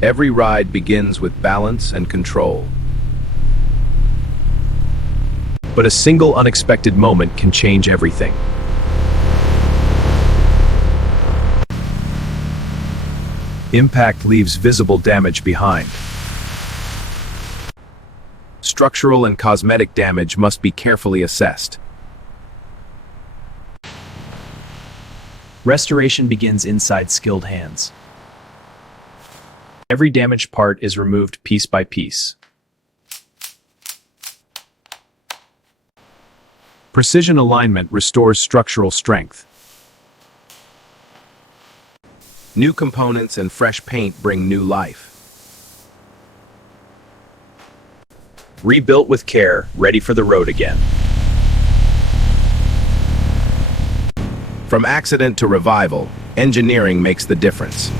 Every ride begins with balance and control. But a single unexpected moment can change everything. Impact leaves visible damage behind. Structural and cosmetic damage must be carefully assessed. Restoration begins inside skilled hands. Every damaged part is removed piece by piece. Precision alignment restores structural strength. New components and fresh paint bring new life. Rebuilt with care, ready for the road again. From accident to revival, engineering makes the difference.